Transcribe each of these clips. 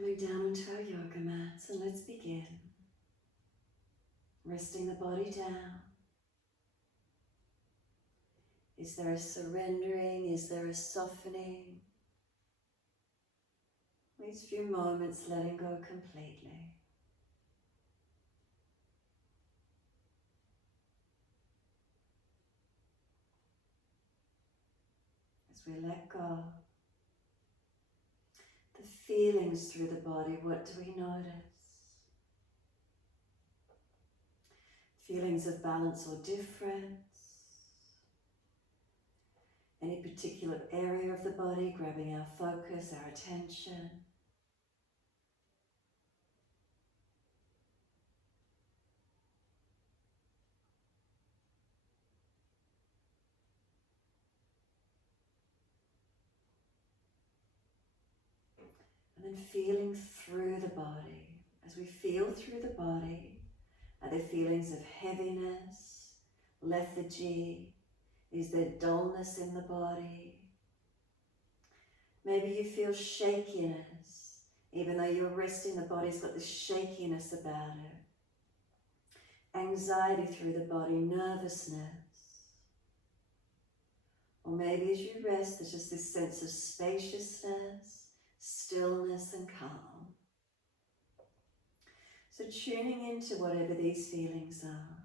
Coming down onto our yoga mats, and let's begin. Resting the body down. Is there a surrendering? Is there a softening? These few moments letting go completely. As we let go, the feelings through the body, what do we notice? Feelings of balance or difference. Any particular area of the body grabbing our focus, our attention. And then feeling through the body. As we feel through the body, are there feelings of heaviness, lethargy? Is there dullness in the body? Maybe you feel shakiness, even though you're resting, the body's got this shakiness about it. Anxiety through the body, nervousness. Or maybe as you rest, there's just this sense of spaciousness, stillness and calm. So tuning into whatever these feelings are.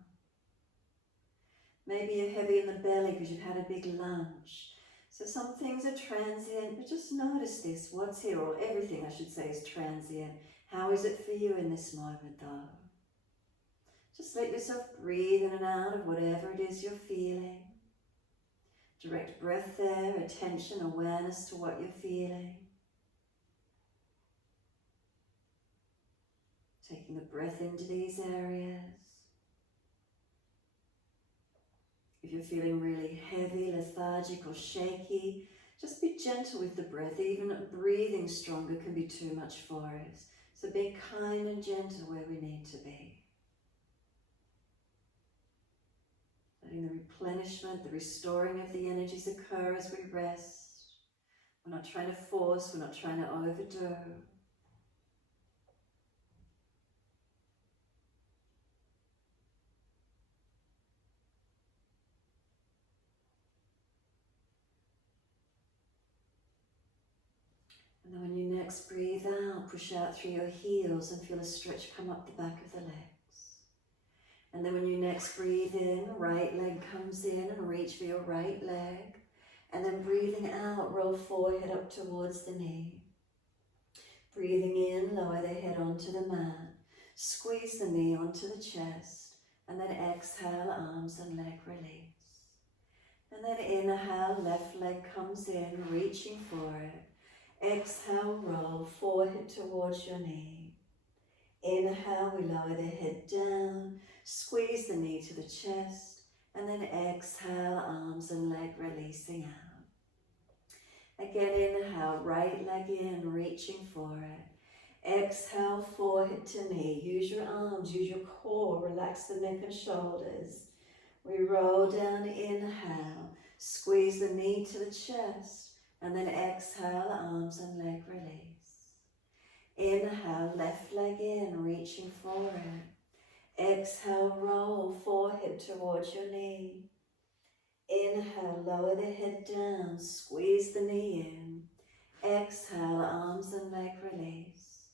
Maybe you're heavy in the belly because you've had a big lunge. So some things are transient, but just notice this, what's here, or everything I should say is transient. How is it for you in this moment though? Just let yourself breathe in and out of whatever it is you're feeling. Direct breath there, attention, awareness to what you're feeling. Taking the breath into these areas. If you're feeling really heavy, lethargic or shaky, just be gentle with the breath. Even breathing stronger can be too much for us. So be kind and gentle where we need to be. Letting the replenishment, the restoring of the energies occur as we rest. We're not trying to force, we're not trying to overdo. And then when you next breathe out, push out through your heels and feel a stretch come up the back of the legs. And then when you next breathe in, right leg comes in and reach for your right leg. And then breathing out, roll forehead up towards the knee. Breathing in, lower the head onto the mat. Squeeze the knee onto the chest. And then exhale, arms and leg release. And then inhale, left leg comes in, reaching for it. Exhale, roll forehead towards your knee. Inhale, we lower the head down, squeeze the knee to the chest, and then exhale, arms and leg releasing out. Again, inhale, right leg in, reaching for it. Exhale, forehead to knee. Use your arms, use your core, relax the neck and shoulders. We roll down, inhale, squeeze the knee to the chest. And then exhale, arms and leg release. Inhale, left leg in, reaching for it. Exhale, roll forehead towards your knee. Inhale, lower the head down, squeeze the knee in. Exhale, arms and leg release.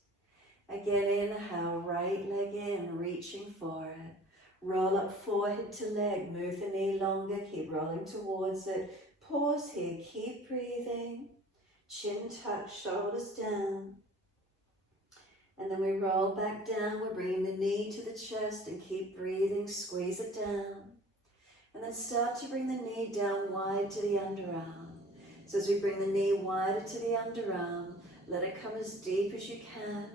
Again, inhale, right leg in, reaching for it. Roll up forehead to leg, move the knee longer, keep rolling towards it. Pause here, keep breathing. Chin tucked, shoulders down. And then we roll back down, we're bringing the knee to the chest and keep breathing, squeeze it down. And then start to bring the knee down wide to the underarm. So as we bring the knee wider to the underarm, let it come as deep as you can.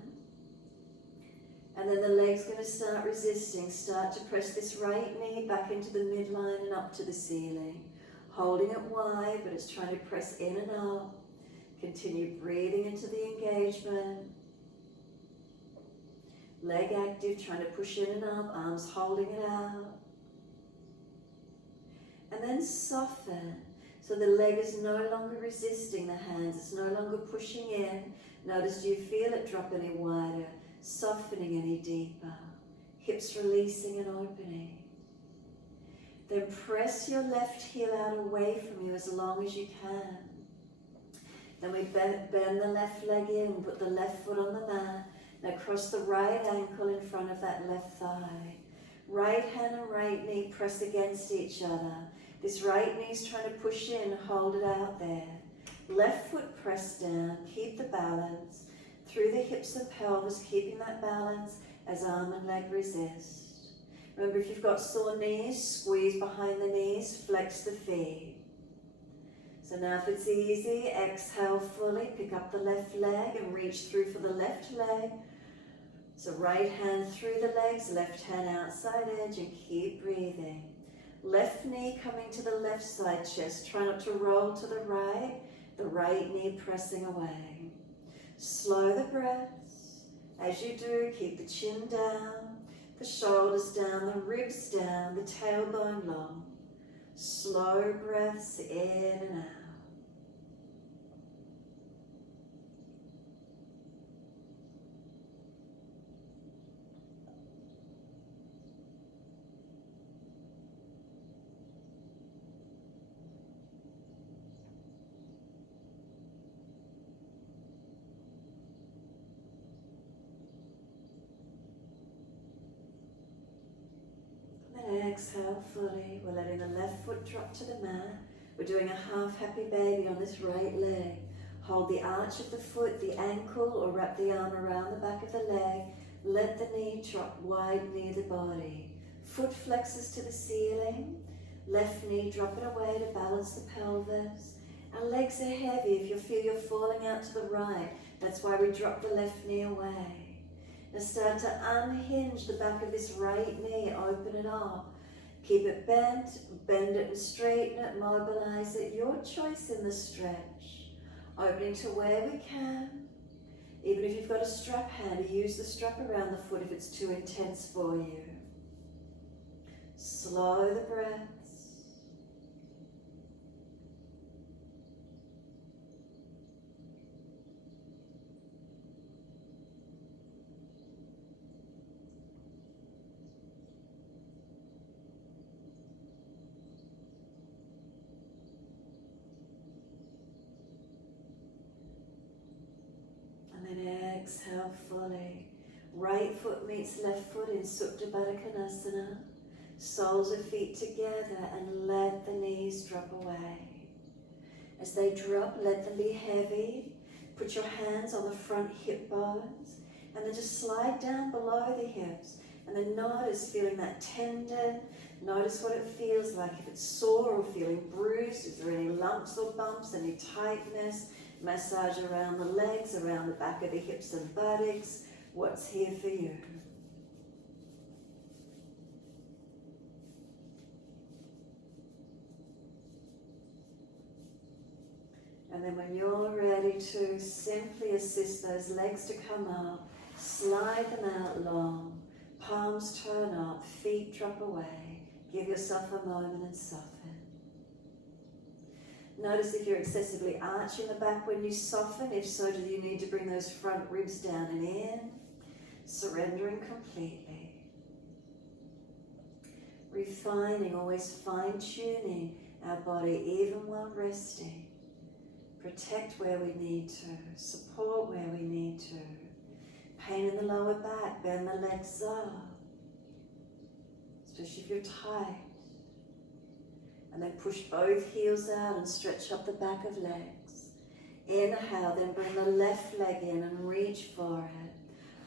And then the leg's going to start resisting. Start to press this right knee back into the midline and up to the ceiling. Holding it wide, but it's trying to press in and up. Continue breathing into the engagement. Leg active, trying to push in and up, arms holding it out. And then soften. So the leg is no longer resisting the hands, it's no longer pushing in. Notice, do you feel it drop any wider, softening any deeper? Hips releasing and opening. Then press your left heel out away from you as long as you can. Then we bend the left leg in, put the left foot on the mat. Now cross the right ankle in front of that left thigh. Right hand and right knee press against each other. This right knee is trying to push in, hold it out there. Left foot press down, keep the balance. Through the hips and pelvis, keeping that balance as arm and leg resist. Remember, if you've got sore knees, squeeze behind the knees, flex the feet. So now if it's easy, exhale fully, pick up the left leg and reach through for the left leg. So right hand through the legs, left hand outside edge, and keep breathing. Left knee coming to the left side chest. Try not to roll to the right knee pressing away. Slow the breaths. As you do, keep the chin down, the shoulders down, the ribs down, the tailbone long. Slow breaths in and out. Exhale fully. We're letting the left foot drop to the mat. We're doing a half happy baby on this right leg. Hold the arch of the foot, the ankle, or wrap the arm around the back of the leg. Let the knee drop wide near the body. Foot flexes to the ceiling. Left knee, drop it away to balance the pelvis. Our legs are heavy. If you feel you're falling out to the right, that's why we drop the left knee away. Now start to unhinge the back of this right knee, open it up. Keep it bent, bend it and straighten it, mobilize it. Your choice in the stretch. Opening to where we can. Even if you've got a strap handy, use the strap around the foot if it's too intense for you. Slow the breaths. Exhale fully. Right foot meets left foot in Supta Baddha Konasana. Soles of feet together and let the knees drop away. As they drop, let them be heavy. Put your hands on the front hip bones and then just slide down below the hips. And then notice feeling that tendon. Notice what it feels like. If it's sore or feeling bruised, is there any lumps or bumps, any tightness? Massage around the legs, around the back of the hips and buttocks. What's here for you? And then when you're ready to simply assist those legs to come up, slide them out long, palms turn up, feet drop away. Give yourself a moment and soften. Notice if you're excessively arching the back when you soften. If so, do you need to bring those front ribs down and in? Surrendering completely. Refining, always fine-tuning our body even while resting. Protect where we need to. Support where we need to. Pain in the lower back, bend the legs up. Especially if you're tight. And then push both heels out and stretch up the back of legs. Inhale, then bring the left leg in and reach for it.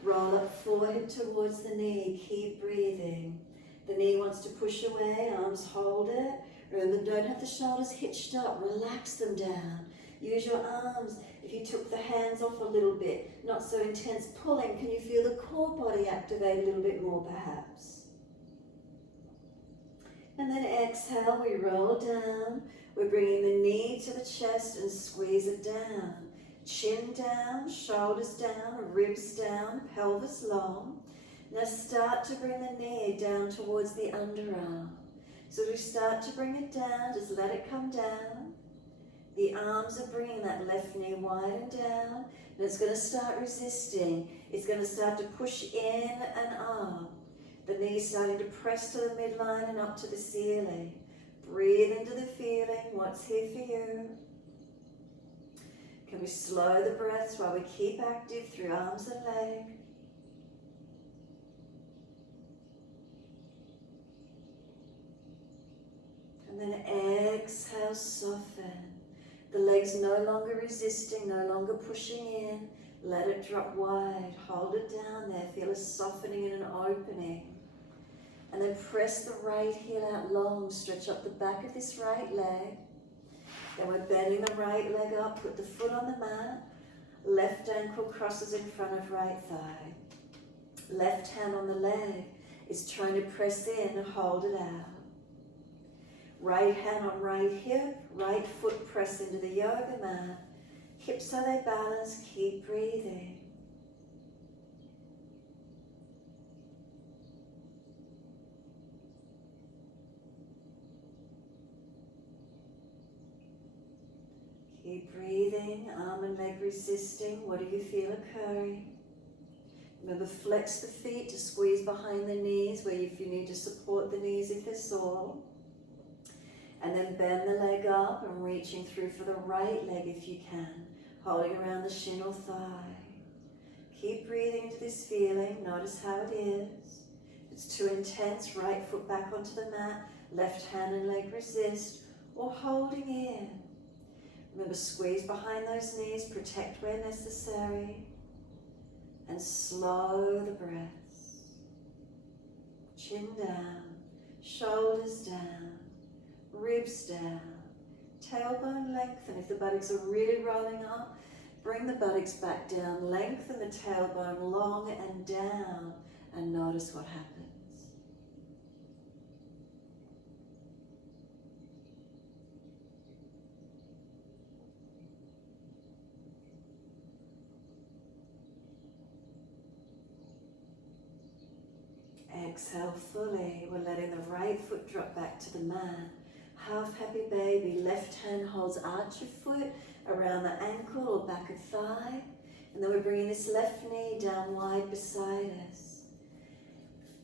Roll up forehead towards the knee, keep breathing. The knee wants to push away, arms hold it. Remember, don't have the shoulders hitched up, relax them down. Use your arms. If you took the hands off a little bit, not so intense pulling, can you feel the core body activate a little bit more perhaps? And then exhale, we roll down. We're bringing the knee to the chest and squeeze it down. Chin down, shoulders down, ribs down, pelvis long. Now start to bring the knee down towards the underarm. So as we start to bring it down, just let it come down. The arms are bringing that left knee wide and down, and it's going to start resisting. It's going to start to push in and up. The knees starting to press to the midline and up to the ceiling. Breathe into the feeling, what's here for you. Can we slow the breaths while we keep active through arms and leg? And then exhale, soften. The legs no longer resisting, no longer pushing in. Let it drop wide. Hold it down there. Feel a softening and an opening. And then press the right heel out long. Stretch up the back of this right leg. Then we're bending the right leg up. Put the foot on the mat. Left ankle crosses in front of right thigh. Left hand on the leg is trying to press in and hold it out. Right hand on right hip, right foot press into the yoga mat. Hips so they balance, keep breathing. Keep breathing, arm and leg resisting. What do you feel occurring? Remember, flex the feet to squeeze behind the knees where if you need to support the knees if they're sore. And then bend the leg up and reaching through for the right leg if you can, holding around the shin or thigh. Keep breathing into this feeling. Notice how it is. If it's too intense, right foot back onto the mat, left hand and leg resist, or holding in. Remember, squeeze behind those knees, protect where necessary, and slow the breaths. Chin down, shoulders down, ribs down, tailbone lengthen. If the buttocks are really rolling up, bring the buttocks back down, lengthen the tailbone long and down, and notice what happens. Exhale fully. We're letting the right foot drop back to the mat. Half happy baby. Left hand holds arch of foot around the ankle or back of thigh. And then we're bringing this left knee down wide beside us.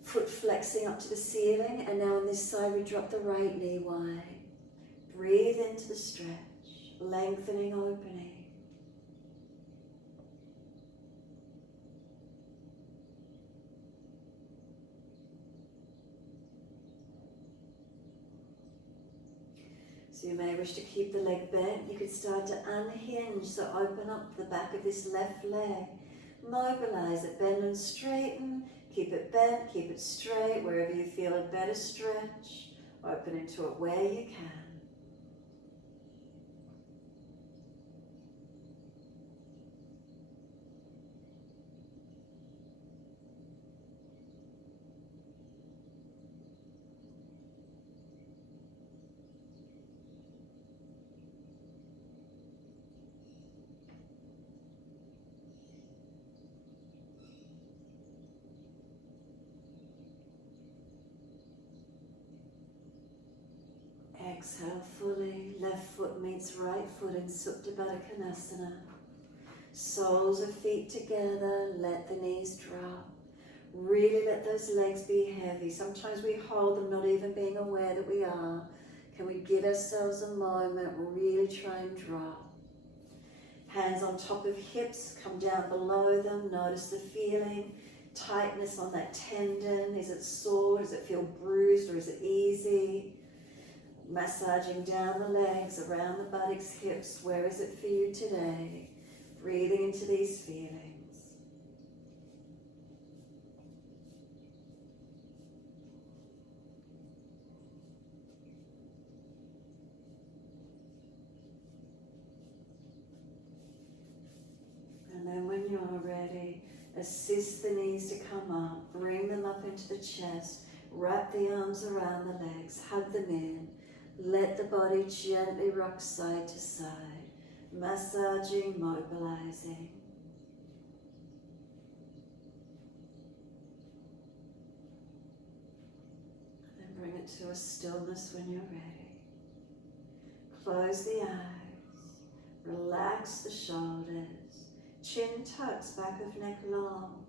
Foot flexing up to the ceiling. And now on this side we drop the right knee wide. Breathe into the stretch. Lengthening, opening. So you may wish to keep the leg bent. You could start to unhinge, so open up the back of this left leg. Mobilize it, bend and straighten. Keep it bent, keep it straight. Wherever you feel a better stretch, open into it where you can. Exhale fully. Left foot meets right foot in Supta Baddha Konasana. Soles of feet together. Let the knees drop. Really let those legs be heavy. Sometimes we hold them not even being aware that we are. Can we give ourselves a moment? Really try and drop. Hands on top of hips. Come down below them. Notice the feeling. Tightness on that tendon. Is it sore? Does it feel bruised or is it easy? Massaging down the legs, around the buttocks, hips. Where is it for you today? Breathing into these feelings. And then when you're ready, assist the knees to come up. Bring them up into the chest. Wrap the arms around the legs. Hug them in. Let the body gently rock side to side, massaging, mobilizing. And then bring it to a stillness when you're ready. Close the eyes. Relax the shoulders. Chin tucks, back of neck long.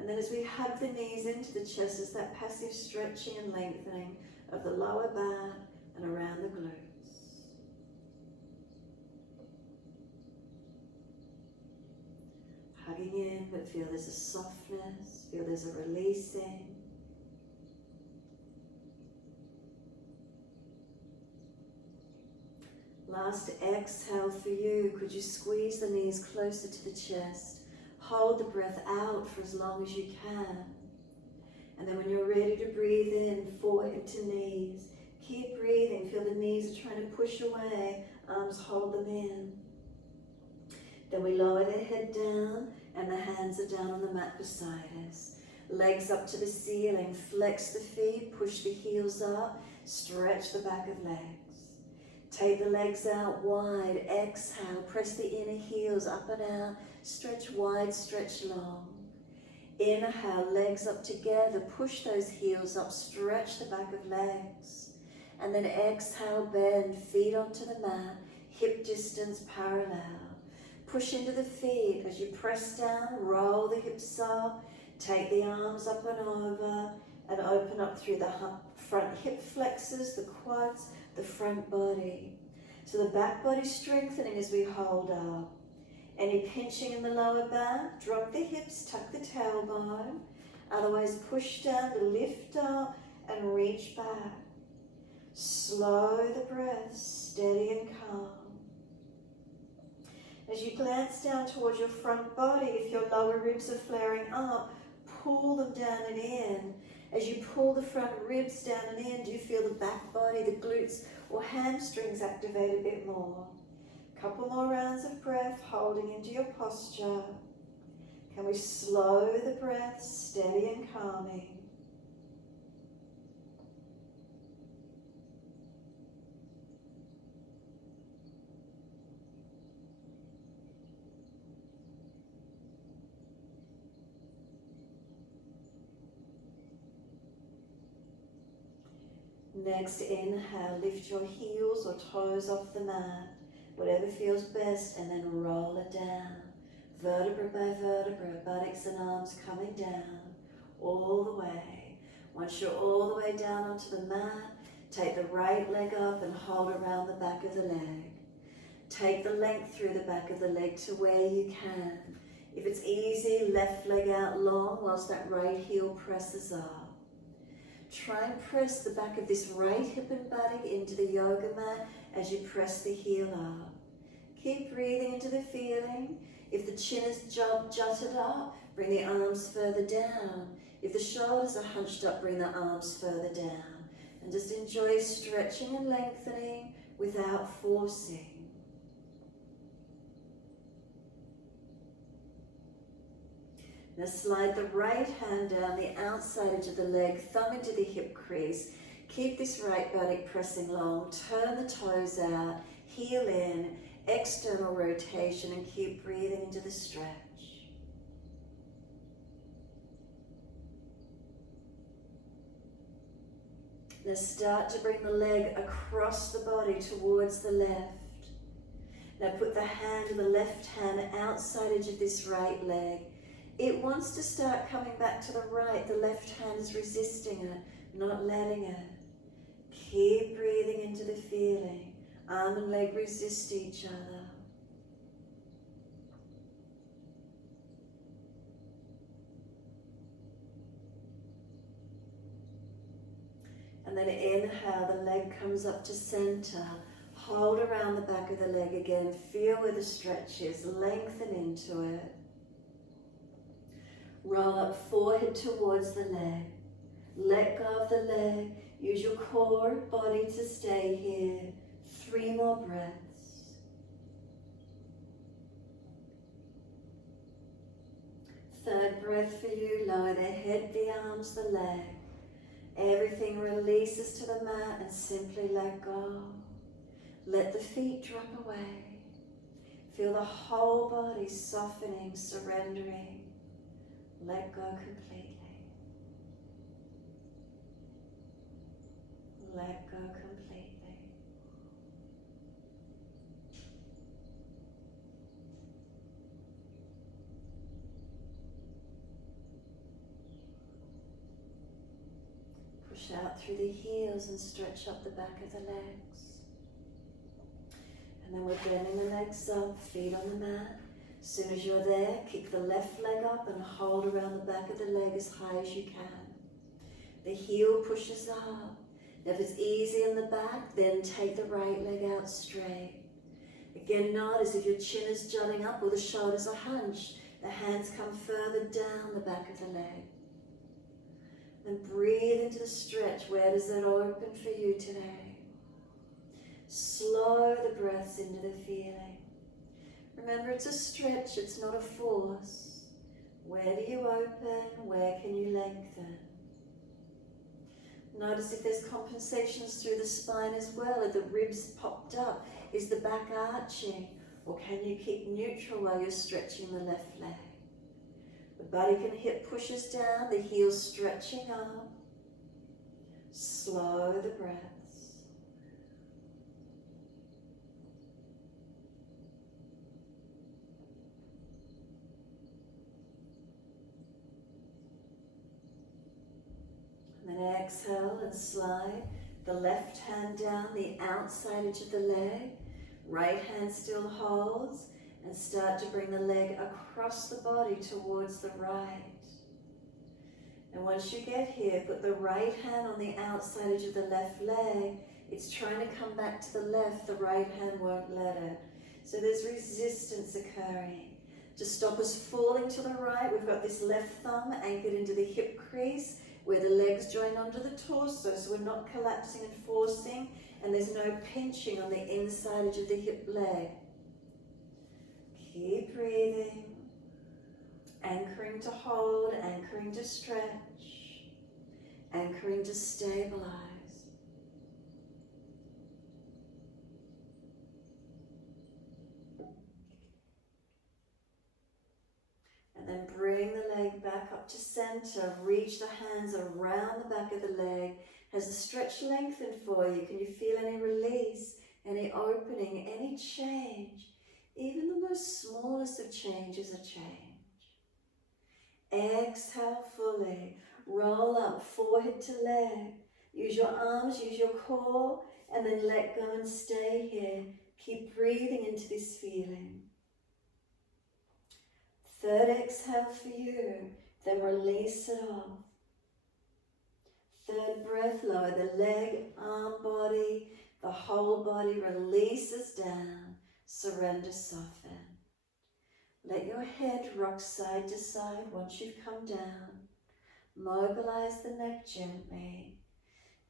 And then as we hug the knees into the chest, there's that passive stretching and lengthening of the lower back and around the glutes. Hugging in, but feel there's a softness, feel there's a releasing. Last exhale for you. Could you squeeze the knees closer to the chest? Hold the breath out for as long as you can. And then when you're ready to breathe in, forehead to knees. Keep breathing. Feel the knees are trying to push away. Arms hold them in. Then we lower the head down and the hands are down on the mat beside us. Legs up to the ceiling. Flex the feet. Push the heels up. Stretch the back of legs. Take the legs out wide. Exhale. Press the inner heels up and out. Stretch wide, stretch long. Inhale, legs up together. Push those heels up. Stretch the back of legs. And then exhale, bend. Feet onto the mat. Hip distance parallel. Push into the feet. As you press down, roll the hips up. Take the arms up and over. And open up through the front hip flexors, the quads, the front body. So the back body strengthening as we hold up. Any pinching in the lower back, drop the hips, tuck the tailbone. Otherwise push down to lift up and reach back. Slow the breath, steady and calm. As you glance down towards your front body, if your lower ribs are flaring up, pull them down and in. As you pull the front ribs down and in, do you feel the back body, the glutes or hamstrings activate a bit more? Couple more rounds of breath, holding into your posture. Can we slow the breath, steady and calming? Next, inhale, lift your heels or toes off the mat, whatever feels best, and then roll it down. Vertebra by vertebra, buttocks and arms coming down, all the way. Once you're all the way down onto the mat, take the right leg up and hold around the back of the leg. Take the length through the back of the leg to where you can. If it's easy, left leg out long whilst that right heel presses up. Try and press the back of this right hip and buttock into the yoga mat as you press the heel up. Keep breathing into the feeling. If the chin is jutted up, bring the arms further down. If the shoulders are hunched up, bring the arms further down. And just enjoy stretching and lengthening without forcing. Now slide the right hand down the outside edge of the leg, thumb into the hip crease. Keep this right buttock pressing long. Turn the toes out, heel in, external rotation, and keep breathing into the stretch. Now start to bring the leg across the body towards the left. Now put the hand of the left hand outside edge of this right leg. It wants to start coming back to the right. The left hand is resisting it, not letting it. Keep breathing into the feeling. Arm and leg resist each other. And then inhale, the leg comes up to center. Hold around the back of the leg again. Feel where the stretch is. Lengthen into it. Roll up forehead towards the leg. Let go of the leg. Use your core body to stay here. 3 more breaths. Third breath for you. Lower the head, the arms, the leg. Everything releases to the mat and simply let go. Let the feet drop away. Feel the whole body softening, surrendering. Let go completely. Let go completely. push out through the heels and stretch up the back of the legs. And then we're bending the legs up, feet on the mat. As soon as you're there, kick the left leg up and hold around the back of the leg as high as you can. The heel pushes up. If it's easy in the back, then take the right leg out straight. Again, not as if your chin is jutting up or the shoulders are hunched. The hands come further down the back of the leg. And breathe into the stretch. Where does that open for you today? Slow the breaths into the feeling. Remember, it's a stretch, it's not a force. Where do you open? Where can you lengthen? Notice if there's compensations through the spine as well. If the ribs popped up, is the back arching? Or can you keep neutral while you're stretching the left leg? The body can hip pushes down, the heels stretching up. Slow the breaths. And then exhale and slide the left hand down the outside edge of the leg. Right hand still holds. And start to bring the leg across the body towards the right. And once you get here, put the right hand on the outside edge of the left leg. It's trying to come back to the left, the right hand won't let it. So there's resistance occurring. To stop us falling to the right, we've got this left thumb anchored into the hip crease where the legs join onto the torso, so we're not collapsing and forcing, and there's no pinching on the inside edge of the hip leg. Keep breathing, anchoring to hold, anchoring to stretch, anchoring to stabilize. And then bring the leg back up to center, reach the hands around the back of the leg. Has the stretch lengthened for you? Can you feel any release, any opening, any change? Even the most smallest of change is a change. Exhale fully. Roll up, forehead to leg. Use your arms, use your core, and then let go and stay here. Keep breathing into this feeling. Third exhale for you, then release it off. Third breath, lower the leg, arm, body, the whole body releases down. Surrender, soften. Let your head rock side to side once you've come down. Mobilize the neck gently.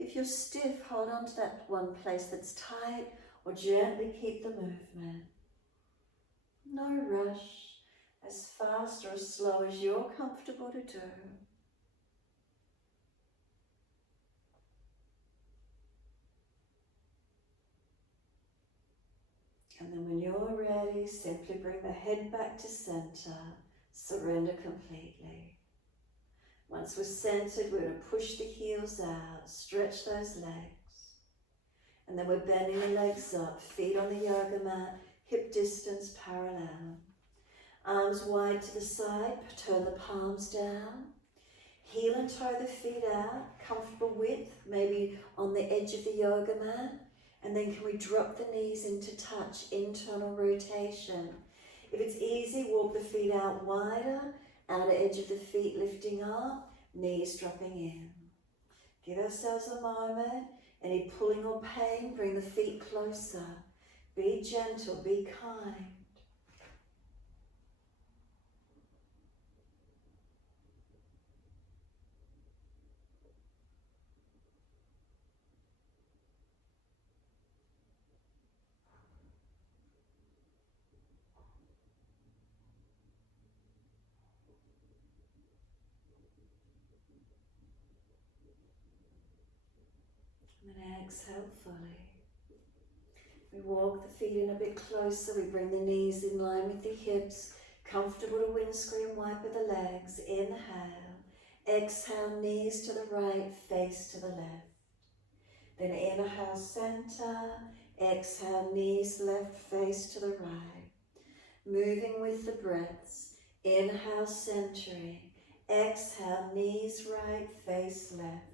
If you're stiff, hold on to that one place that's tight or gently keep the movement. No rush, as fast or as slow as you're comfortable to do. And then when you're ready, simply bring the head back to center. Surrender completely. Once we're centered, we're going to push the heels out, stretch those legs. And then we're bending the legs up, feet on the yoga mat, hip distance parallel. Arms wide to the side, turn the palms down. Heel and toe the feet out, comfortable width, maybe on the edge of the yoga mat. And then can we drop the knees into touch, internal rotation. If it's easy, walk the feet out wider, outer edge of the feet lifting up, knees dropping in. Give ourselves a moment. Any pulling or pain, bring the feet closer. Be gentle, be kind. And exhale fully. We walk the feet in a bit closer. We bring the knees in line with the hips. Comfortable to windscreen wiper the legs. Inhale. Exhale, knees to the right, face to the left. Then inhale, center. Exhale, knees left, face to the right. Moving with the breaths. Inhale, centering. Exhale, knees right, face left.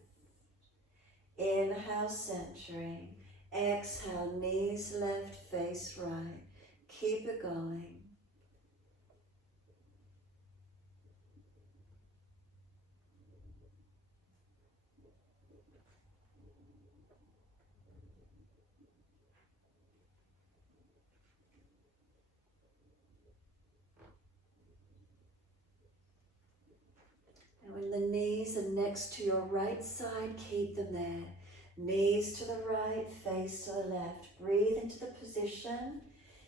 Inhale, centering. Exhale, knees left, face right. Keep it going. And when the knees are next to your right side, keep them there. Knees to the right, face to the left. Breathe into the position.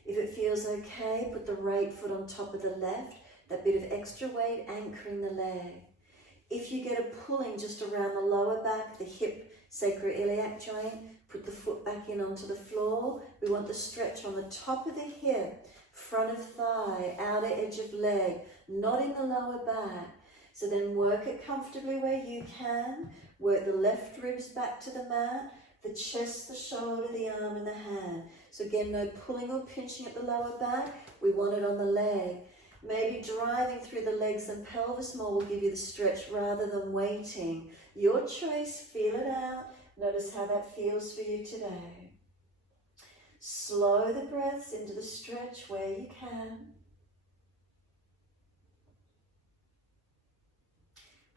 If it feels okay, put the right foot on top of the left. That bit of extra weight anchoring the leg. If you get a pulling just around the lower back, the hip sacroiliac joint, put the foot back in onto the floor. We want the stretch on the top of the hip, front of thigh, outer edge of leg, not in the lower back. So then work it comfortably where you can. Work the left ribs back to the mat, the chest, the shoulder, the arm and the hand. So again, no pulling or pinching at the lower back. We want it on the leg. Maybe driving through the legs and pelvis more will give you the stretch rather than waiting. Your choice, feel it out. Notice how that feels for you today. Slow the breaths into the stretch where you can.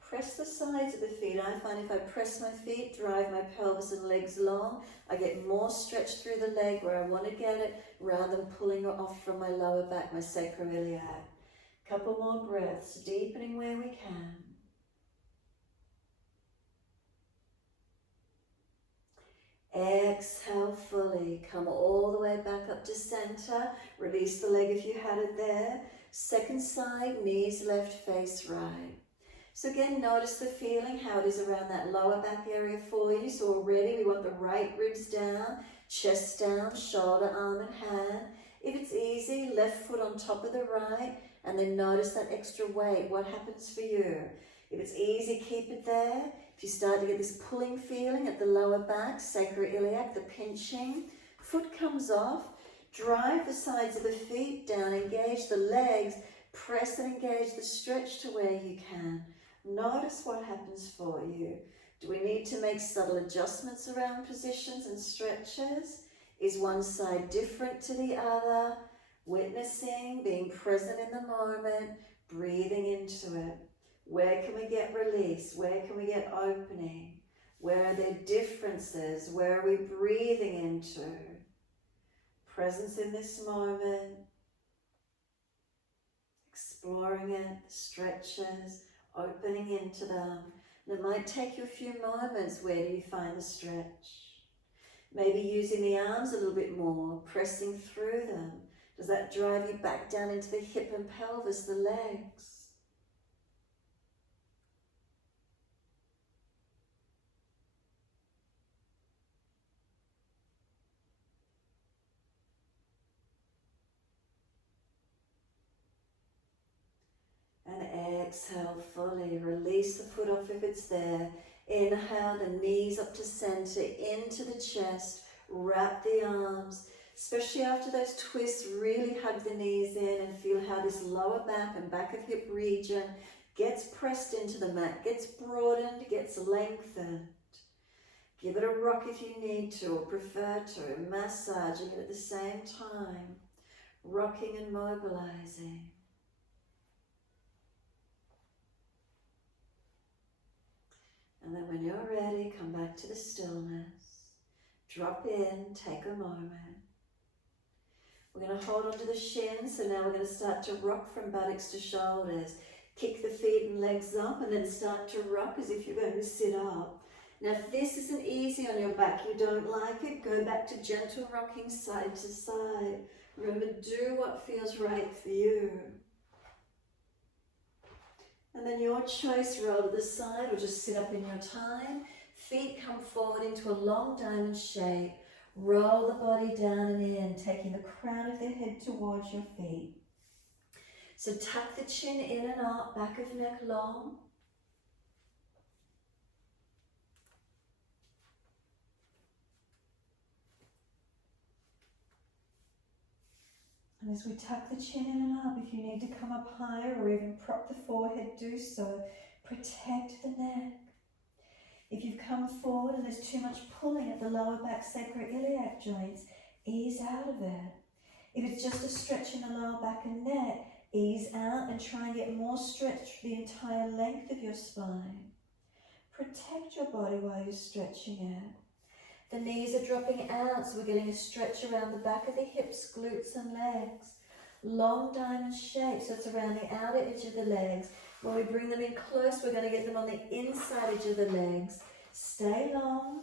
Press the sides of the feet. I find if I press my feet, drive my pelvis and legs long, I get more stretch through the leg where I want to get it rather than pulling it off from my lower back, my sacroiliac. Couple more breaths, deepening where we can. Exhale fully. Come all the way back up to center. Release the leg if you had it there. Second side, knees left, face right. So again, notice the feeling, how it is around that lower back area for you. So already we want the right ribs down, chest down, shoulder, arm and hand. If it's easy, left foot on top of the right, and then notice that extra weight. What happens for you? If it's easy, keep it there. If you start to get this pulling feeling at the lower back, sacroiliac, the pinching, foot comes off, drive the sides of the feet down, engage the legs, press and engage the stretch to where you can. Notice what happens for you. Do we need to make subtle adjustments around positions and stretches? Is one side different to the other? Witnessing, being present in the moment, breathing into it. Where can we get release? Where can we get opening? Where are there differences? Where are we breathing into? Presence in this moment. Exploring it, stretches, opening into them. And it might take you a few moments. Where do you find the stretch? Maybe using the arms a little bit more, pressing through them. Does that drive you back down into the hip and pelvis, the legs? And exhale fully. Release the foot off if it's there. Inhale, the knees up to center, into the chest. Wrap the arms. Especially after those twists, really hug the knees in and feel how this lower back and back of hip region gets pressed into the mat, gets broadened, gets lengthened. Give it a rock if you need to or prefer to, massaging it at the same time, rocking and mobilizing. And then when you're ready, come back to the stillness. Drop in, take a moment. We're going to hold onto the shins, so now we're going to start to rock from buttocks to shoulders. Kick the feet and legs up and then start to rock as if you're going to sit up. Now if this isn't easy on your back, you don't like it, go back to gentle rocking side to side. Remember, do what feels right for you. And then your choice, roll to the side or just sit up in your time. Feet come forward into a long diamond shape. Roll the body down and in, taking the crown of the head towards your feet. So tuck the chin in and up, back of neck long. And as we tuck the chin in and up, if you need to come up higher or even prop the forehead, do so. Protect the neck. If you've come forward and there's too much pulling at the lower back sacroiliac joints, ease out of it. If it's just a stretch in the lower back and neck, ease out and try and get more stretch the entire length of your spine. Protect your body while you're stretching it. The knees are dropping out, so we're getting a stretch around the back of the hips, glutes and legs. Long diamond shape, so it's around the outer edge of the legs. When we bring them in close, we're going to get them on the inside edge of the legs. Stay long.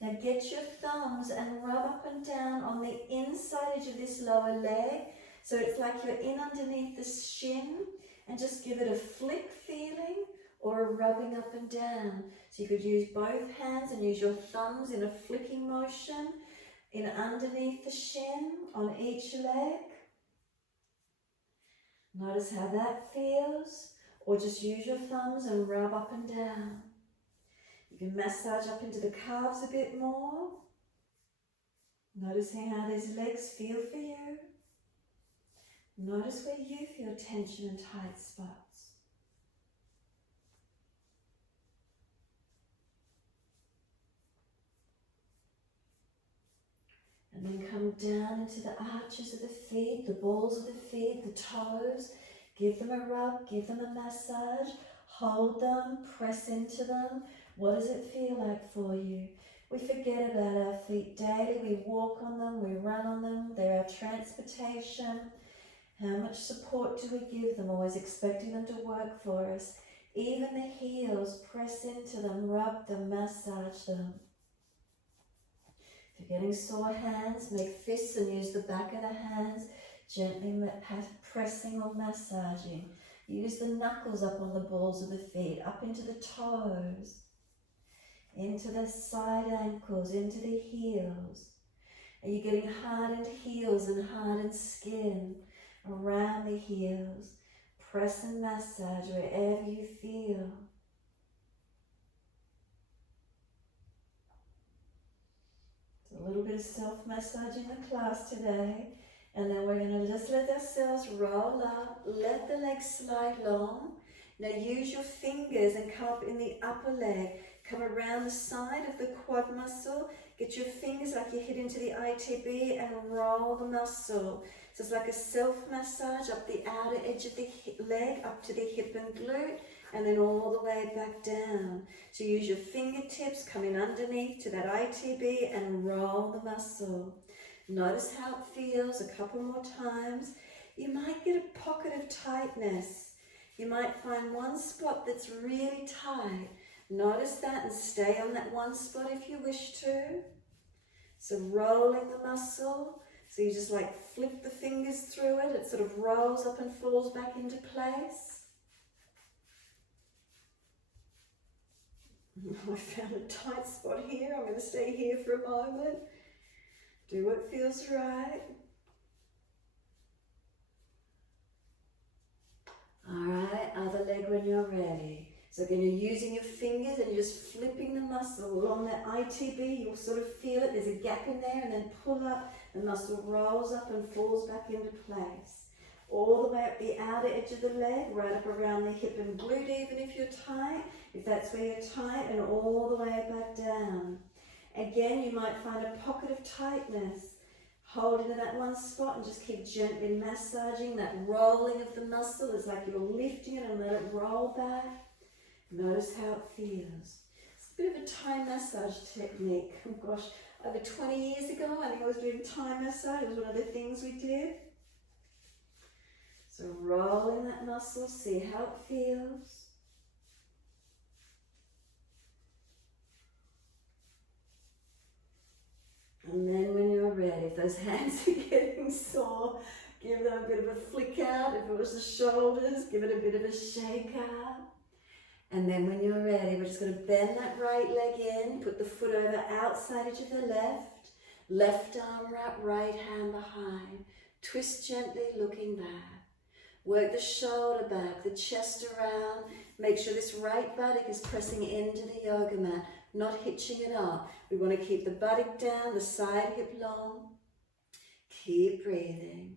Now get your thumbs and rub up and down on the inside edge of this lower leg. So it's like you're in underneath the shin, and just give it a flick feeling or a rubbing up and down. So you could use both hands and use your thumbs in a flicking motion in underneath the shin on each leg. Notice how that feels, or just use your thumbs and rub up and down. You can massage up into the calves a bit more. Noticing how these legs feel for you. Notice where you feel tension and tight spots. And then come down into the arches of the feet, the balls of the feet, the toes. Give them a rub, give them a massage. Hold them, press into them. What does it feel like for you? We forget about our feet daily. We walk on them, we run on them. They're our transportation. How much support do we give them, always expecting them to work for us? Even the heels, press into them, rub them, massage them. If you're getting sore hands, make fists and use the back of the hands, gently pressing or massaging. Use the knuckles up on the balls of the feet, up into the toes, into the side ankles, into the heels. Are you getting hardened heels and hardened skin around the heels? Press and massage wherever you feel. A little bit of self-massage in the class today, and then we're going to just let ourselves roll up, let the legs slide long. Now use your fingers and come up in the upper leg, come around the side of the quad muscle, get your fingers like you hit into the ITB and roll the muscle. So it's like a self-massage up the outer edge of the leg, up to the hip and glute, and then all the way back down. So use your fingertips, come in underneath to that ITB and roll the muscle. Notice how it feels a couple more times. You might get a pocket of tightness. You might find one spot that's really tight. Notice that and stay on that one spot if you wish to. So rolling the muscle. So you just like flip the fingers through it. It sort of rolls up and falls back into place. I found a tight spot here. I'm going to stay here for a moment. Do what feels right. Alright, other leg when you're ready. So again, you're using your fingers and you're just flipping the muscle along that ITB. You'll sort of feel it. There's a gap in there, and then pull up. The muscle rolls up and falls back into place. All the way up the outer edge of the leg, right up around the hip and glute, even if you're tight, if that's where you're tight, and all the way back down. Again, you might find a pocket of tightness. Hold into that one spot and just keep gently massaging. That rolling of the muscle is like you're lifting it and let it roll back. Notice how it feels. It's a bit of a Thai massage technique. Oh gosh, over 20 years ago, I think I was doing Thai massage. It was one of the things we did. So roll in that muscle, see how it feels. And then when you're ready, if those hands are getting sore, give them a bit of a flick out. If it was the shoulders, give it a bit of a shake out. And then when you're ready, we're just going to bend that right leg in, put the foot over outside edge of the left arm wrap, right hand behind. Twist gently, looking back. Work the shoulder back, the chest around. Make sure this right buttock is pressing into the yoga mat, not hitching it up. We want to keep the buttock down, the side hip long. Keep breathing.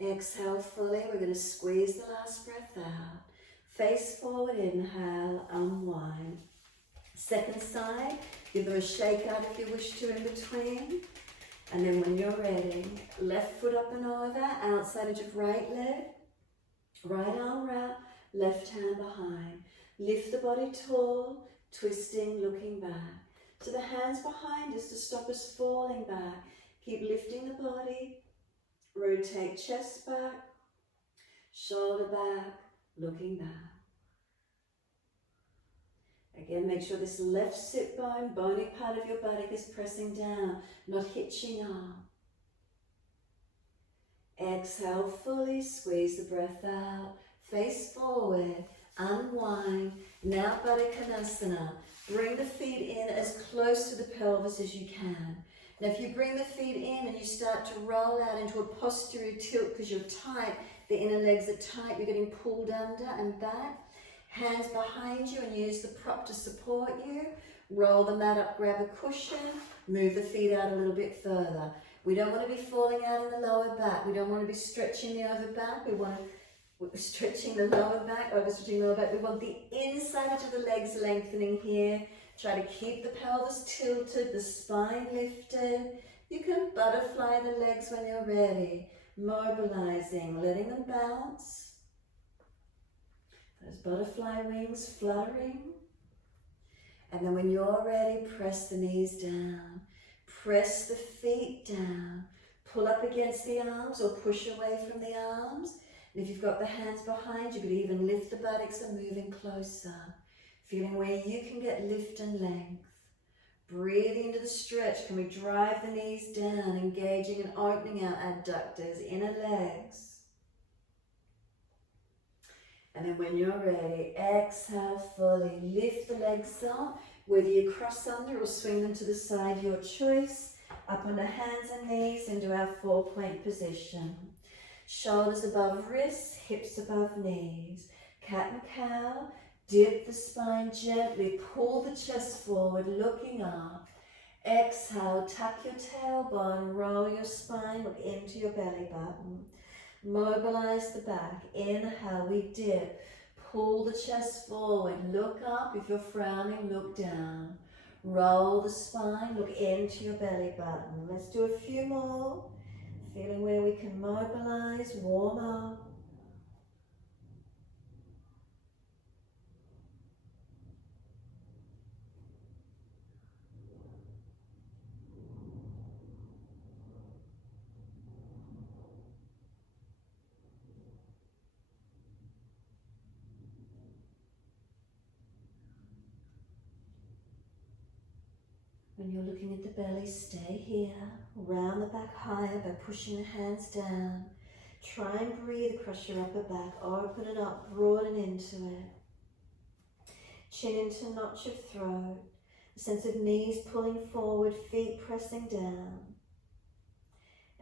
Exhale fully. We're going to squeeze the last breath out. Face forward, inhale, unwind. Second side, give them a shake out if you wish to in between. And then when you're ready, left foot up and over, outside edge of right leg, right arm wrap, left hand behind. Lift the body tall, twisting, looking back. So the hands behind us to stop us falling back. Keep lifting the body, rotate chest back, shoulder back, looking back. Again, make sure this left sit bone, bony part of your buttock is pressing down, not hitching up. Exhale fully, squeeze the breath out, face forward, unwind. Now Baddha Konasana. Bring the feet in as close to the pelvis as you can. Now if you bring the feet in and you start to roll out into a posterior tilt because you're tight, the inner legs are tight, you're getting pulled under and back. Hands behind you and use the prop to support you. Roll the mat up, grab a cushion, move the feet out a little bit further. We don't want to be falling out in the lower back. We don't want to be stretching the over back. We want to stretching the lower back, overstretching the lower back. We want the inside edge of the legs lengthening here. Try to keep the pelvis tilted, the spine lifted. You can butterfly the legs when you're ready. Mobilizing, letting them bounce. Those butterfly wings fluttering. And then when you're ready, press the knees down. Press the feet down. Pull up against the arms or push away from the arms. And if you've got the hands behind, you could even lift the buttocks and move in closer. Feeling where you can get lift and length. Breathing into the stretch. Can we drive the knees down, engaging and opening our adductors, inner legs. And then when you're ready, exhale fully. Lift the legs up, whether you cross under or swing them to the side, your choice. Up on the hands and knees into our 4-point position. Shoulders above wrists, hips above knees. Cat and cow, dip the spine gently, pull the chest forward, looking up. Exhale, tuck your tailbone, roll your spine, look into your belly button. Mobilize the back. Inhale, we dip. Pull the chest forward, look up. If you're frowning, look down. Roll the spine, look into your belly button. Let's do a few more. Feeling where we can mobilize, warm up. When you're looking at the belly, stay here. Round the back higher by pushing the hands down. Try and breathe across your upper back. Open it up, broaden into it. Chin into notch of throat. A sense of knees pulling forward, feet pressing down.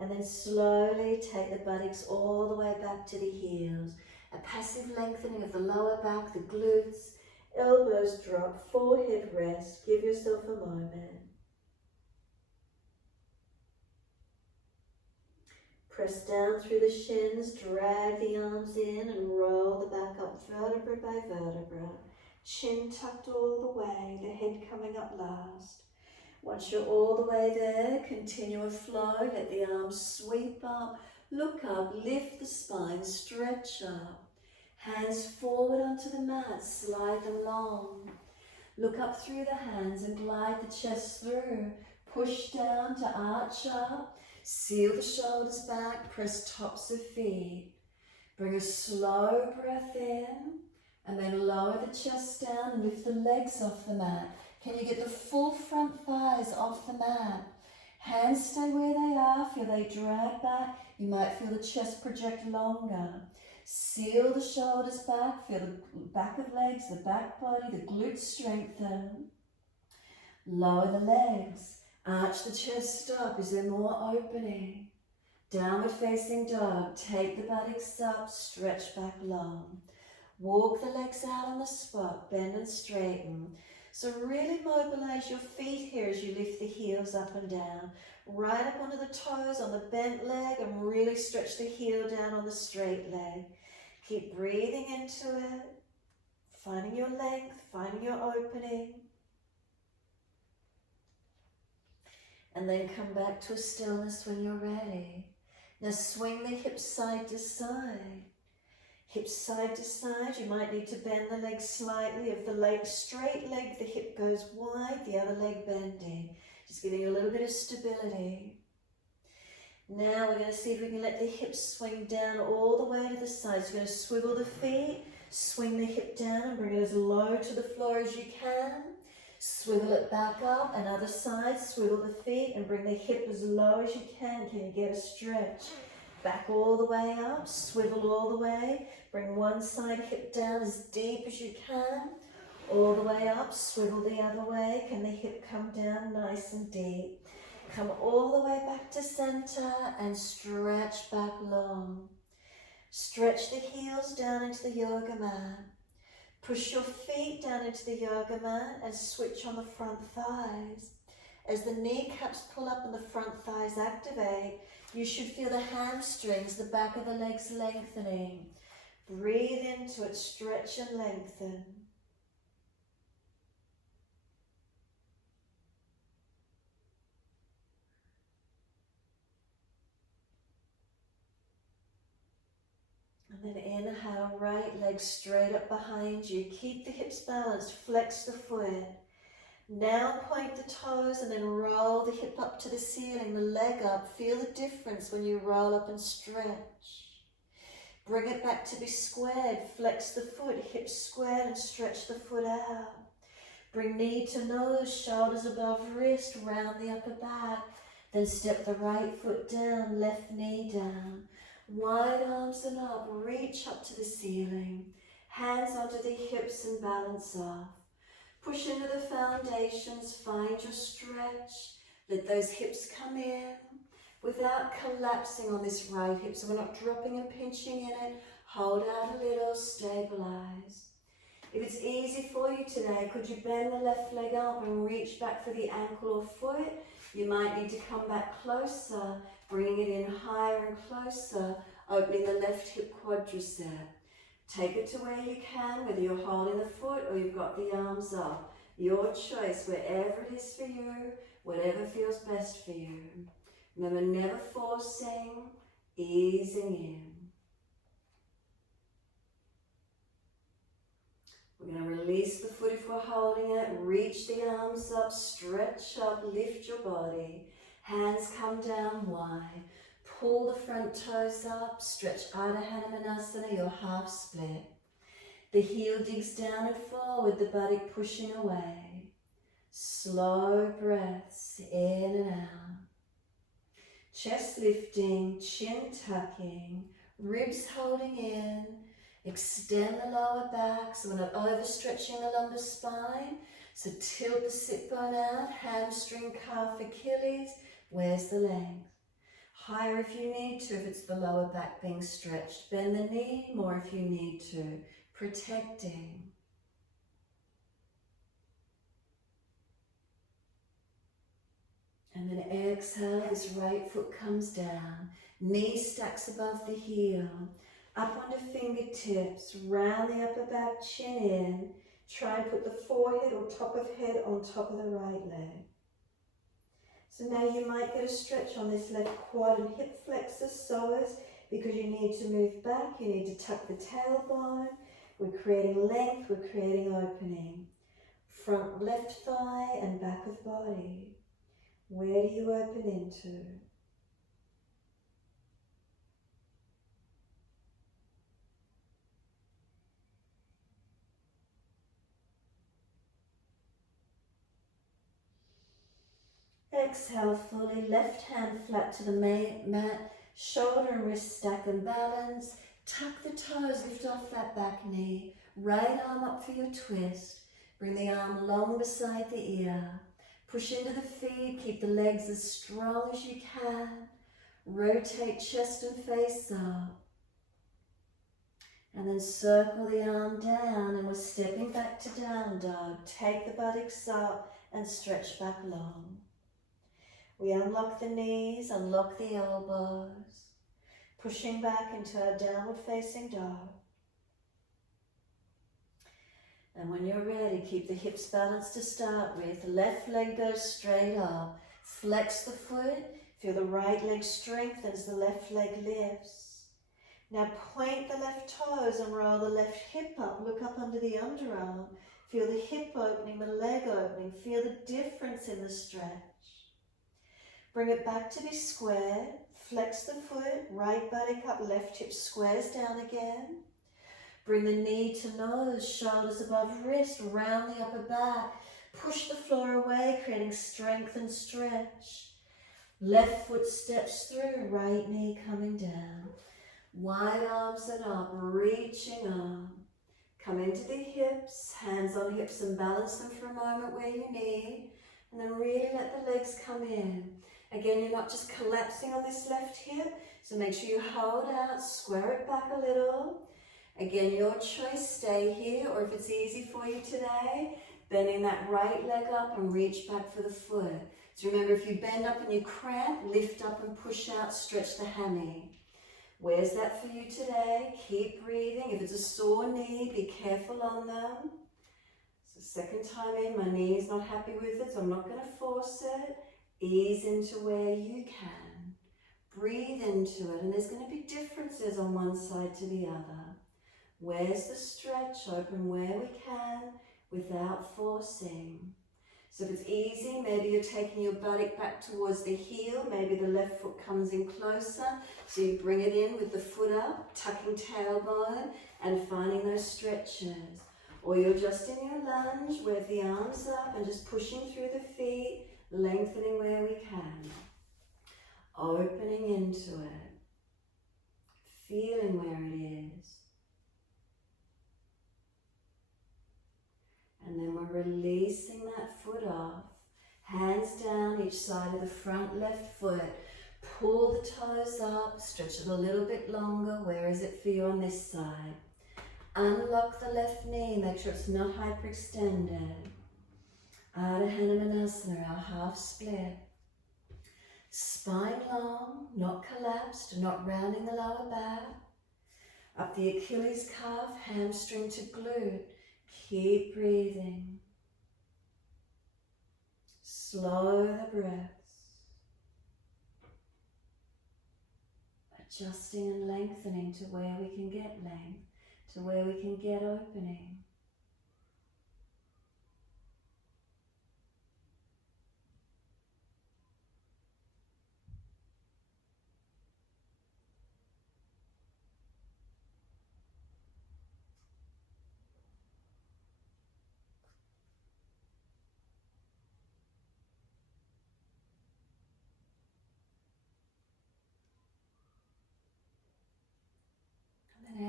And then slowly take the buttocks all the way back to the heels. A passive lengthening of the lower back, the glutes. Elbows drop, forehead rest. Give yourself a moment. Press down through the shins, drag the arms in and roll the back up vertebra by vertebra. Chin tucked all the way, the head coming up last. Once you're all the way there, continue a flow, let the arms sweep up, look up, lift the spine, stretch up. Hands forward onto the mat, slide them long. Look up through the hands and glide the chest through. Push down to arch up. Seal the shoulders back, press tops of feet. Bring a slow breath in and then lower the chest down and lift the legs off the mat. Can you get the full front thighs off the mat? Hands stay where they are, feel they drag back. You might feel the chest project longer. Seal the shoulders back, feel the back of legs, the back body, the glutes strengthen. Lower the legs. Arch the chest up. Is there more opening? Downward facing dog. Take the buttocks up, stretch back long. Walk the legs out on the spot, bend and straighten. So really mobilize your feet here as you lift the heels up and down. Right up onto the toes on the bent leg and really stretch the heel down on the straight leg. Keep breathing into it. finding your length, finding your opening. And then come back to a stillness when you're ready. Now swing the hips side to side. Hips side to side. You might need to bend the leg slightly. If the leg, straight leg, the hip goes wide, the other leg bending. Just giving you a little bit of stability. Now we're going to see if we can let the hips swing down all the way to the sides. You're going to swivel the feet, swing the hip down and bring it as low to the floor as you can. Swivel it back up, and other side, swivel the feet and bring the hip as low as you can. Can you get a stretch? Back all the way up, swivel all the way. Bring one side hip down as deep as you can. All the way up, swivel the other way. Can the hip come down nice and deep? Come all the way back to center and stretch back long. Stretch the heels down into the yoga mat. Push your feet down into the yoga mat and switch on the front thighs. As the kneecaps pull up and the front thighs activate, you should feel the hamstrings, the back of the legs lengthening. Breathe into it, stretch and lengthen. And then inhale, right leg straight up behind you. Keep the hips balanced, flex the foot. Now point the toes and then roll the hip up to the ceiling, the leg up. Feel the difference when you roll up and stretch. Bring it back to be squared, flex the foot, hips squared and stretch the foot out. Bring knee to nose, shoulders above wrist, round the upper back. Then step the right foot down, left knee down. Wide arms and up, reach up to the ceiling. Hands onto the hips and balance off. Push into the foundations, find your stretch. Let those hips come in without collapsing on this right hip. So we're not dropping and pinching in it. Hold out a little, stabilize. If it's easy for you today, could you bend the left leg up and reach back for the ankle or foot? You might need to come back closer, bringing it in higher and closer, opening the left hip quadricep. Take it to where you can, whether you're holding the foot or you've got the arms up. Your choice, wherever it is for you, whatever feels best for you. Remember, never forcing, easing in. We're going to release the foot if we're holding it. Reach the arms up, stretch up, lift your body. Hands come down wide. Pull the front toes up, stretch Ardha Hanumanasana, your half split. The heel digs down and forward, the buttock pushing away. Slow breaths in and out. Chest lifting, chin tucking, ribs holding in. Extend the lower back, so we're not overstretching the lumbar spine. So tilt the sit bone out, hamstring, calf, Achilles. Where's the length? Higher if you need to, if it's the lower back being stretched. Bend the knee more if you need to. Protecting. And then exhale, this right foot comes down. Knee stacks above the heel. Up onto fingertips, round the upper back, chin in. Try and put the forehead or top of head on top of the right leg. So now you might get a stretch on this left quad and hip flexor, psoas, because you need to move back, you need to tuck the tailbone. We're creating length, we're creating opening. Front left thigh and back of body. Where do you open into? Exhale fully, left hand flat to the mat, shoulder and wrist stack and balance. Tuck the toes, lift off that back knee. Right arm up for your twist. Bring the arm long beside the ear. Push into the feet, keep the legs as strong as you can. Rotate chest and face up. And then circle the arm down, and we're stepping back to down dog. Take the buttocks up and stretch back long. We unlock the knees, unlock the elbows, pushing back into our downward facing dog. And when you're ready, keep the hips balanced to start with. Left leg goes straight up. Flex the foot. Feel the right leg strengthens, the left leg lifts. Now point the left toes and roll the left hip up. Look up under the underarm. Feel the hip opening, the leg opening. Feel the difference in the stretch. Bring it back to be square. Flex the foot, right buttock up, left hip squares down again. Bring the knee to nose, shoulders above wrist, round the upper back. Push the floor away, creating strength and stretch. Left foot steps through, right knee coming down. Wide arms and up, reaching up. Come into the hips, hands on hips and balance them for a moment where you need. And then really let the legs come in. Again, you're not just collapsing on this left hip, so make sure you hold out, square it back a little. Again, your choice, stay here, or if it's easy for you today, bending that right leg up and reach back for the foot. So remember, if you bend up and you cramp, lift up and push out, stretch the hammy. Where's that for you today? Keep breathing. If it's a sore knee, be careful on them. So second time in, my knee is not happy with it, so I'm not going to force it. Ease into where you can. Breathe into it, and there's going to be differences on one side to the other. Where's the stretch? Open where we can without forcing. So if it's easy, maybe you're taking your buttock back towards the heel. Maybe the left foot comes in closer. So you bring it in with the foot up, tucking tailbone and finding those stretches. Or you're just in your lunge with the arms up and just pushing through the feet, lengthening where we can. Opening into it. Feeling where it is. And then we're releasing that foot off. Hands down each side of the front left foot. Pull the toes up, stretch it a little bit longer. Where is it for you on this side? Unlock the left knee, make sure it's not hyperextended. Ardha Hanumanasana, our half split. Spine long, not collapsed, not rounding the lower back. Up the Achilles calf, hamstring to glute. Keep breathing. Slow the breaths. Adjusting and lengthening to where we can get length, to where we can get opening.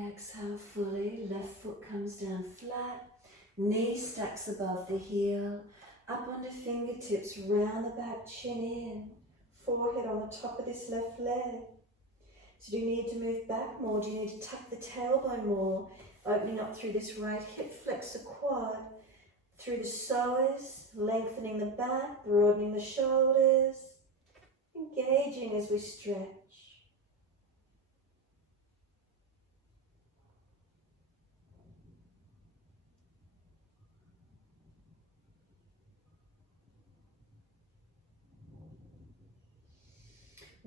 Exhale fully, left foot comes down flat, knee stacks above the heel, up onto fingertips, round the back, chin in, forehead on the top of this left leg. So do you need to move back more? Do you need to tuck the tailbone more? Opening up through this right hip, flex the quad, through the psoas, lengthening the back, broadening the shoulders, engaging as we stretch.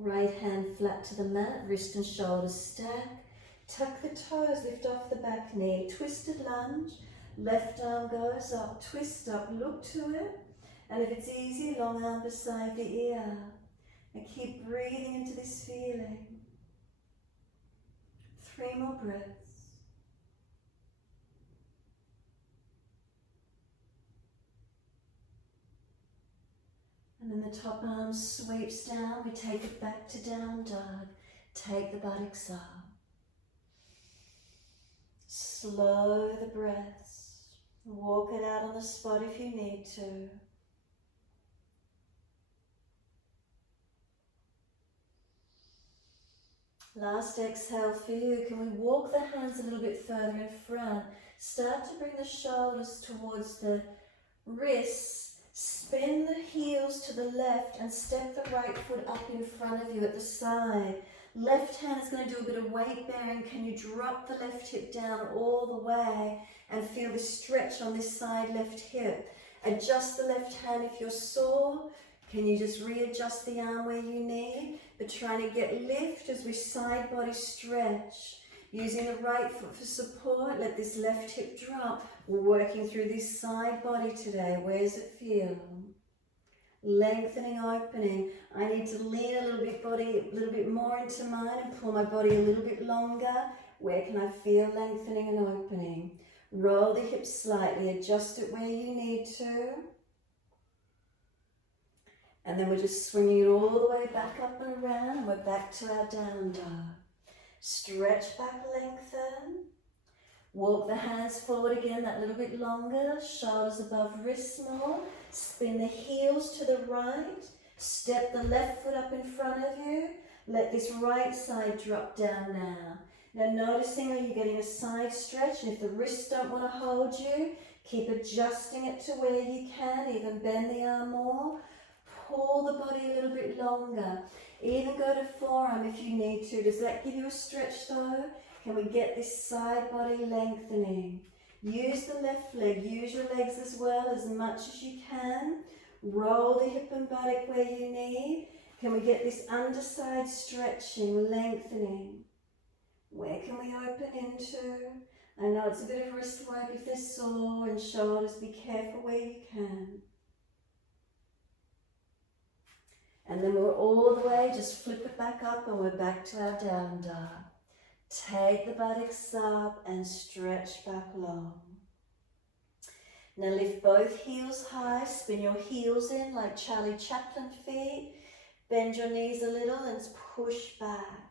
Right hand flat to the mat, wrist and shoulders stack. Tuck the toes, lift off the back knee. Twisted lunge, left arm goes up, twist up, look to it. And if it's easy, long arm beside the ear. And keep breathing into this feeling. 3 more breaths. And then the top arm sweeps down, we take it back to down dog. Take the buttocks up. Slow the breaths. Walk it out on the spot if you need to. Last exhale for you. Can we walk the hands a little bit further in front? Start to bring the shoulders towards the wrists. Spin the heels to the left and step the right foot up in front of you at the side. Left hand is going to do a bit of weight bearing. Can you drop the left hip down all the way and feel the stretch on this side left hip? Adjust the left hand if you're sore. Can you just readjust the arm where you need? But trying to get lift as we side body stretch. Using the right foot for support, let this left hip drop. We're working through this side body today. Where does it feel? Lengthening, opening. I need to lean a little bit more into mine and pull my body a little bit longer. Where can I feel lengthening and opening? Roll the hips slightly, adjust it where you need to. And then we're just swinging it all the way back up and around, and we're back to our down dog. Stretch back, lengthen. Walk the hands forward again, that little bit longer. Shoulders above wrists more. Spin the heels to the right. Step the left foot up in front of you. Let this right side drop down now. Now noticing, are you getting a side stretch? And if the wrists don't want to hold you, keep adjusting it to where you can. Even bend the arm more. Pull the body a little bit longer. Even go to forearm if you need to. Does that give you a stretch though? Can we get this side body lengthening? Use the left leg. Use your legs as well as much as you can. Roll the hip and buttock where you need. Can we get this underside stretching, lengthening? Where can we open into? I know it's a bit of wrist work if they're sore, and shoulders. Be careful where you can. And then we're all the way, just flip it back up and we're back to our down dog. Take the buttocks up and stretch back long. Now lift both heels high, spin your heels in like Charlie Chaplin feet. Bend your knees a little and push back.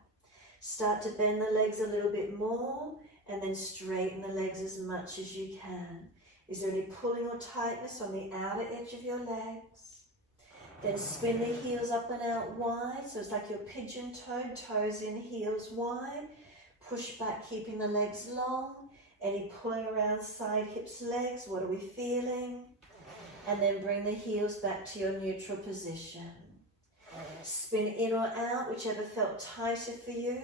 Start to bend the legs a little bit more and then straighten the legs as much as you can. Is there any pulling or tightness on the outer edge of your legs? Then spin the heels up and out wide, so it's like you're pigeon-toed, toes in, heels wide. Push back, keeping the legs long. Any pulling around side hips, legs, what are we feeling? And then bring the heels back to your neutral position. Spin in or out, whichever felt tighter for you.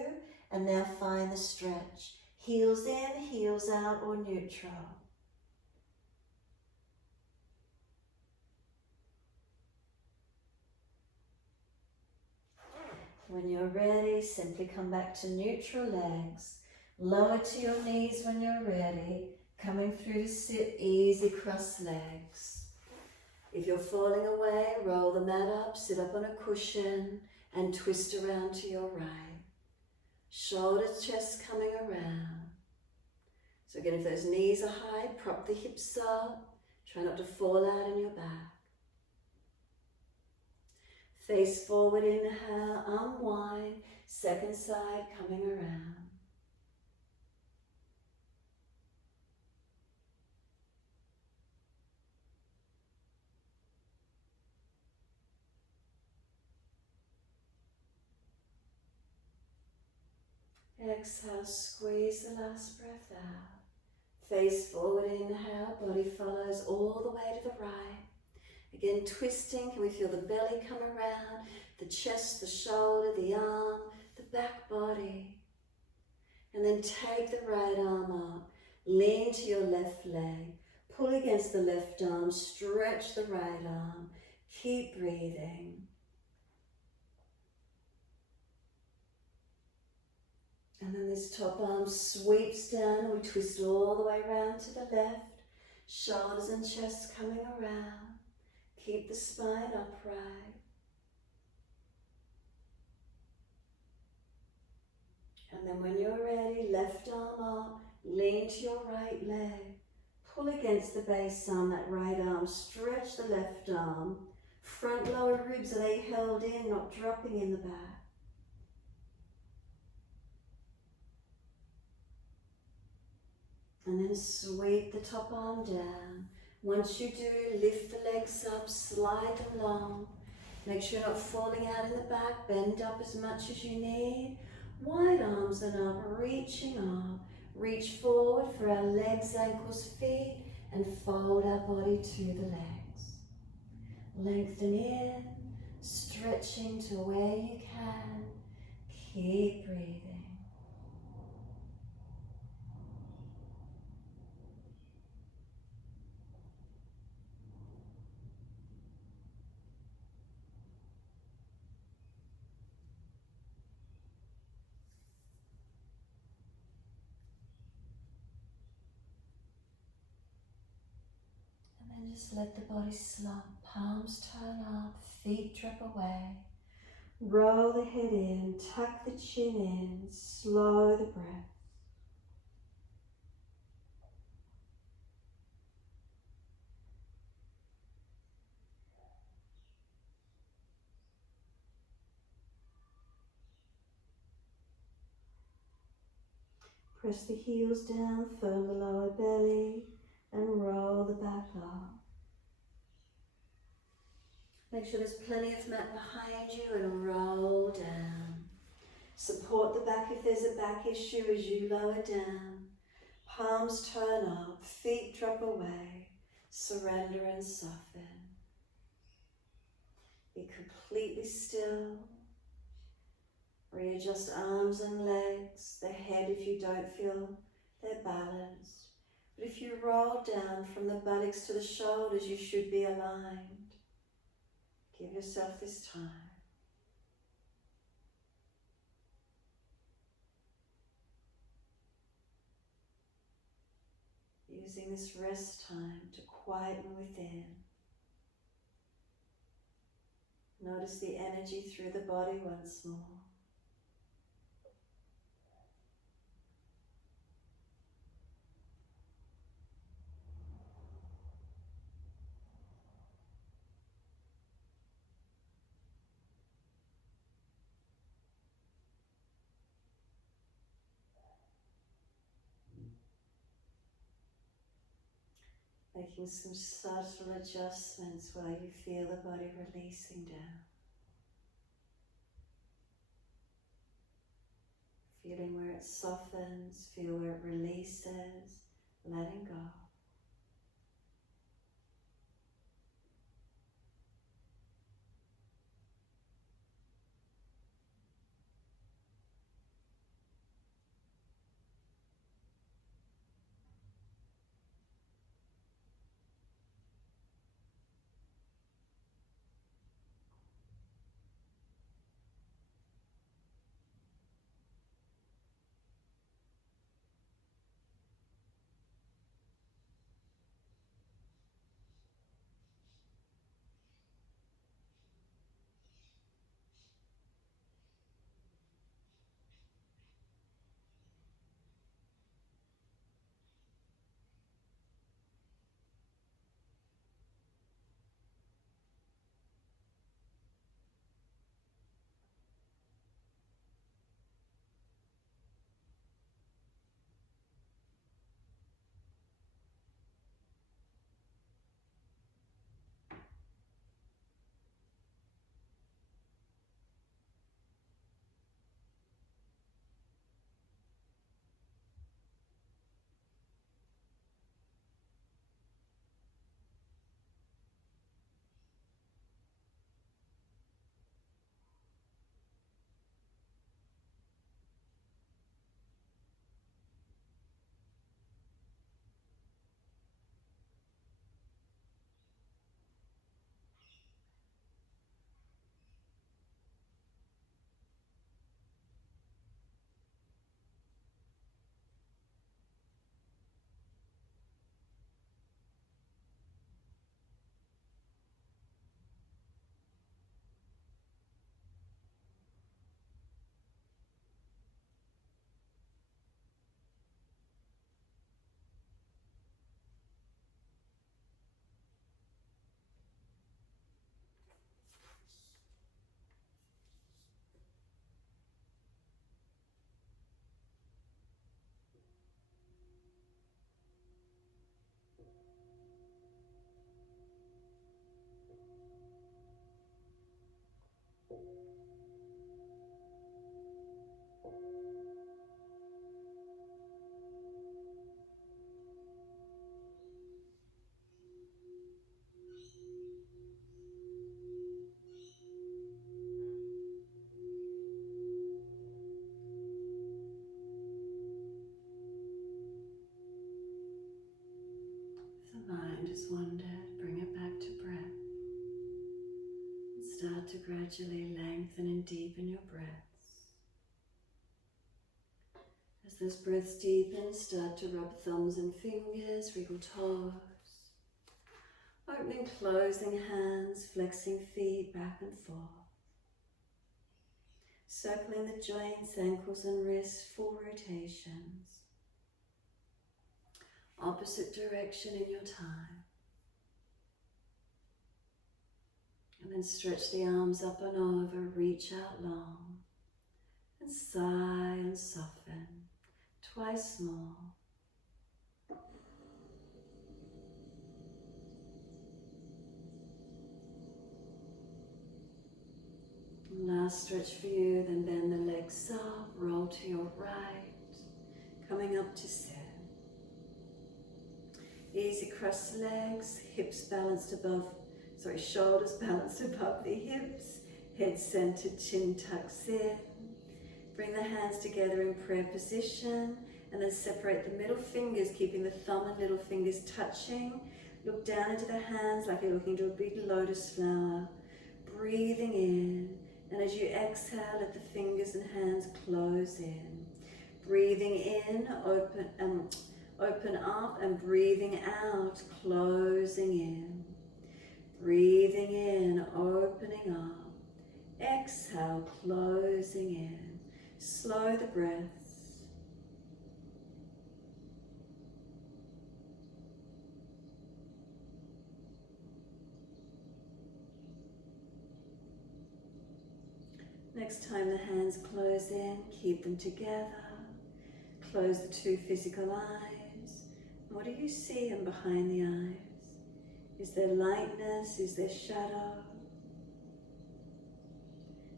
And now find the stretch. Heels in, heels out, or neutral. When you're ready, simply come back to neutral legs. Lower to your knees when you're ready. Coming through to sit, easy cross legs. If you're falling away, roll the mat up, sit up on a cushion and twist around to your right. Shoulders, chest coming around. So again, if those knees are high, prop the hips up. Try not to fall out in your back. Face forward, inhale, unwind, second side coming around. Exhale, squeeze the last breath out. Face forward, inhale, body follows all the way to the right. Again, twisting, can we feel the belly come around, the chest, the shoulder, the arm, the back body. And then take the right arm up, lean to your left leg, pull against the left arm, stretch the right arm, keep breathing. And then this top arm sweeps down and we twist all the way around to the left, shoulders and chest coming around. Keep the spine upright. And then when you're ready, left arm up, lean to your right leg. Pull against the base arm, that right arm. Stretch the left arm. Front lower ribs, are they held in, not dropping in the back? And then sweep the top arm down. Once you do, lift the legs up, slide them long. Make sure you're not falling out in the back. Bend up as much as you need. Wide arms and up, reaching up. Reach forward for our legs, ankles, feet, and fold our body to the legs. Lengthen in, stretching to where you can. Keep breathing. And then just let the body slump, palms turn up, feet drop away. Roll the head in, tuck the chin in, slow the breath. Press the heels down, firm the lower belly, and roll the back up. Make sure there's plenty of mat behind you and roll down. Support the back if there's a back issue as you lower down. Palms turn up, feet drop away. Surrender and soften. Be completely still. Readjust arms and legs, the head if you don't feel they're balanced. But if you roll down from the buttocks to the shoulders, you should be aligned. Give yourself this time. Using this rest time to quieten within. Notice the energy through the body once more. Making some subtle adjustments while you feel the body releasing down. Feeling where it softens, feel where it releases, letting go. has wandered, bring it back to breath. And start to gradually lengthen and deepen your breaths. As those breaths deepen, start to rub thumbs and fingers, wriggle toes. Opening, closing hands, flexing feet back and forth. Circling the joints, ankles and wrists, full rotations. Opposite direction in your time. And then stretch the arms up and over, reach out long. And sigh and soften. Twice more. Last stretch for you, then bend the legs up, roll to your right, coming up to sit. Easy cross legs, shoulders balanced above the hips, head centered, chin tucks in. Bring the hands together in prayer position, and then separate the middle fingers, keeping the thumb and little fingers touching. Look down into the hands like you're looking into a big lotus flower. Breathing in. And as you exhale, let the fingers and hands close in. Breathing in, open up, and breathing out, closing in. Breathing in, opening up. Exhale, closing in. Slow the breaths. Next time the hands close in, keep them together. Close the two physical eyes. What do you see in behind the eyes? Is there lightness? Is there shadow?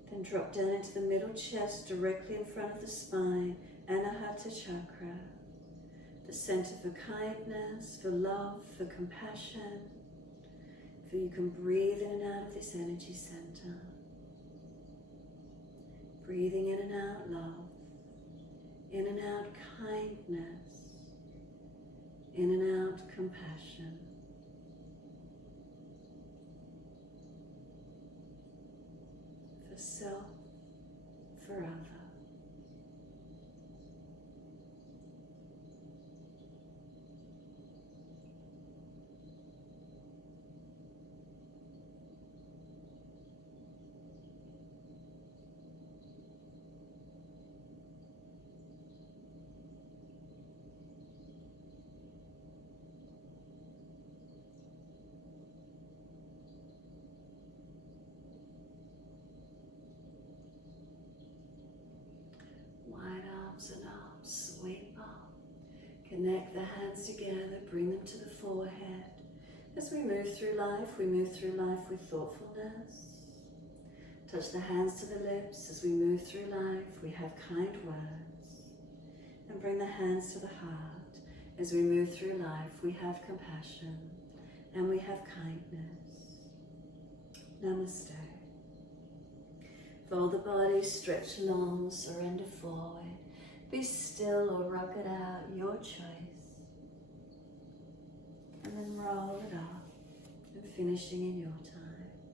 Then drop down into the middle chest, directly in front of the spine, Anahata Chakra. The center for kindness, for love, for compassion. For you can breathe in and out of this energy center. Breathing in and out love, in and out kindness, in and out compassion. For self, for other. Wide arms and arms, sweep up. Connect the hands together, bring them to the forehead. As we move through life with thoughtfulness. Touch the hands to the lips. As we move through life, we have kind words. And bring the hands to the heart. As we move through life, we have compassion and we have kindness. Namaste. Fold the body, stretch long, surrender forward. Be still or rock it out, your choice. And then roll it up, and finishing in your time.